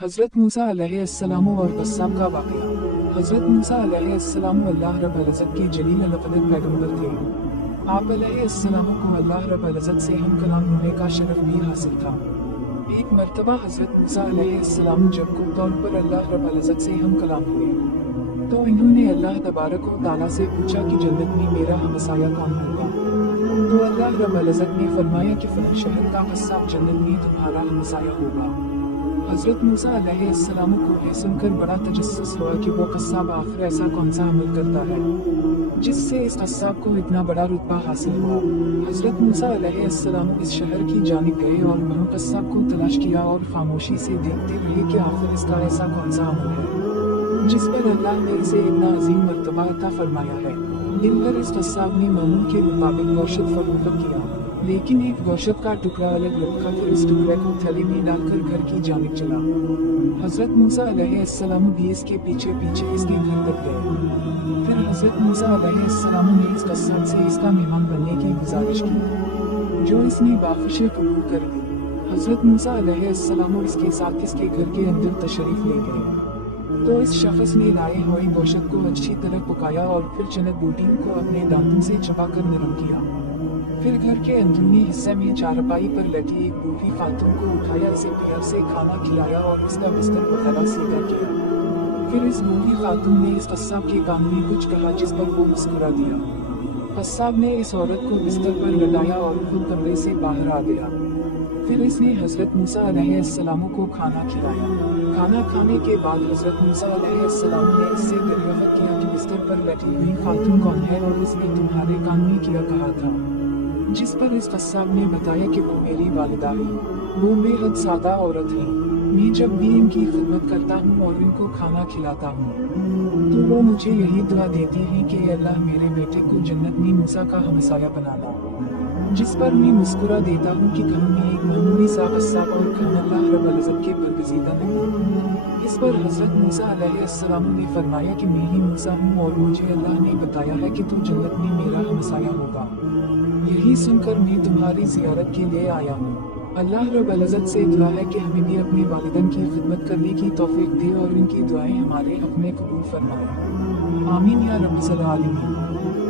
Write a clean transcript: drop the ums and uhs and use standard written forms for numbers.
हज़रत मूसा अलैहिस्सलाम और कस्साब का वाक़या। हज़रत मूसा अलैहिस्सलाम अल्लाह रब्बुल इज़्ज़त के जलील अलक़दर पैगंबर थे। आप अलैहिस्सलाम को अल्लाह रब्बुल इज़्ज़त से हम कलाम होने का शरफ भी हासिल था। एक मर्तबा हज़रत मूसा अलैहिस्सलाम जब खुद तौर पर अल्लाह रब्बुल इज़्ज़त से हम कलाम हुए, तो इन्होंने अल्लाह तबारक व तआला से पूछा कि जन्नत में मेरा हमसाया कौन होगा। तो अल्लाह रब्बुल इज़्ज़त ने फरमाया कि फलां शहर का कस्साब जन्नत में तुम्हारा हमसाया होगा। हज़रत मूसा अलैहिस्सलाम को यह सुनकर बड़ा तजस्सुस हुआ कि वो कस्साब आखिर ऐसा कौन सा अमल करता है जिससे इस कस्साब को इतना बड़ा रुतबा हासिल हुआ। हज़रत मूसा अलैहिस्सलाम इस शहर की जानिब गए और वहाँ कस्साब को तलाश किया और खामोशी से देखते रहे कि आखिर इसका ऐसा कौन सा अमल है जिस पर अल्लाह ने इसे इतना अजीम मर्तबा अता फरमाया है। दिन भर इस कस्साब ने मामूल के मुताबिक गोश्त फरोख्त किया, लेकिन एक गोश्त का टुकड़ा अलग रखा फिर इस टुकड़े को थैली में डालकर घर की जानिब चला। हज़रत मूसा अलैहिस्सलाम भी इसके पीछे पीछे इसके घर तक गए। फिर हज़रत मूसा अलैहिस्सलाम ने इस कस्साब से इसका मेहमान बनने की गुजारिश की, जो इसने बाखुशी कबूल कर दी। हज़रत मूसा अलैहिस्सलाम इसके साथ इसके घर के अंदर तशरीफ ले गए, तो इस शख्स ने लाए हुए गोश्त को अच्छी तरह पकाया और फिर चनक बूटी को अपने दांतों से चबाकर नरम किया। फिर घर के अंदरूनी हिस्से में चारपाई पर लगी एक बूढ़ी खातून को उठाया, इसे प्यार से खाना खिलाया और इसका बिस्तर वगैरह सीधा किया। फिर इस बूढ़ी खातून ने इस कस्साब के कान में कुछ कहा जिस पर वो मुस्कुरा दिया। कस्साब ने इस औरत को बिस्तर पर लटाया और खुद कमरे से बाहर आ गया। फिर इसने हज़रत मूसा अलैहिस्सलाम को खाना खिलाया। खाना खाने के बाद हज़रत मूसा अलैहिस्सलाम ने इससे दरियाफ्त किया कि बिस्तर पर बैठी हुई खातून कौन है और इसने तुम्हारे कान में क्या कहा था, जिस पर इस कस्साब ने बताया कि वो मेरी वालिदा है। वो बेहद सादा औरत है। मैं जब भी इनकी खिदमत करता हूँ और इनको खाना खिलाता हूँ तो वो मुझे यही दुआ देती है कि अल्लाह मेरे बेटे को जन्नत में मूसा का हमसाया बनाना, जिस पर मैं मुस्कुरा देता हूँ कि कहीं मैं एक मामूली सा कस्साब और कहीं अल्लाह रब्बुल इज़्ज़त के बरगज़ीदा नहीं। इस पर हज़रत मूसा अलैहिस्सलाम ने फरमाया कि मैं ही मूसा हूँ और मुझे अल्लाह ने बताया है कि तू जन्नत में मेरा हमसाया होगा। यही सुनकर मैं तुम्हारी ज़ियारत के लिए आया हूँ। अल्लाह रब्बुल इज़्ज़त से दुआ है कि हमें भी अपने वालिदैन की खिदमत करने की तौफीक दे और इनकी दुआएं हमारे हक़ में कबूल फरमाए। आमीन या रब्बल आलमीन।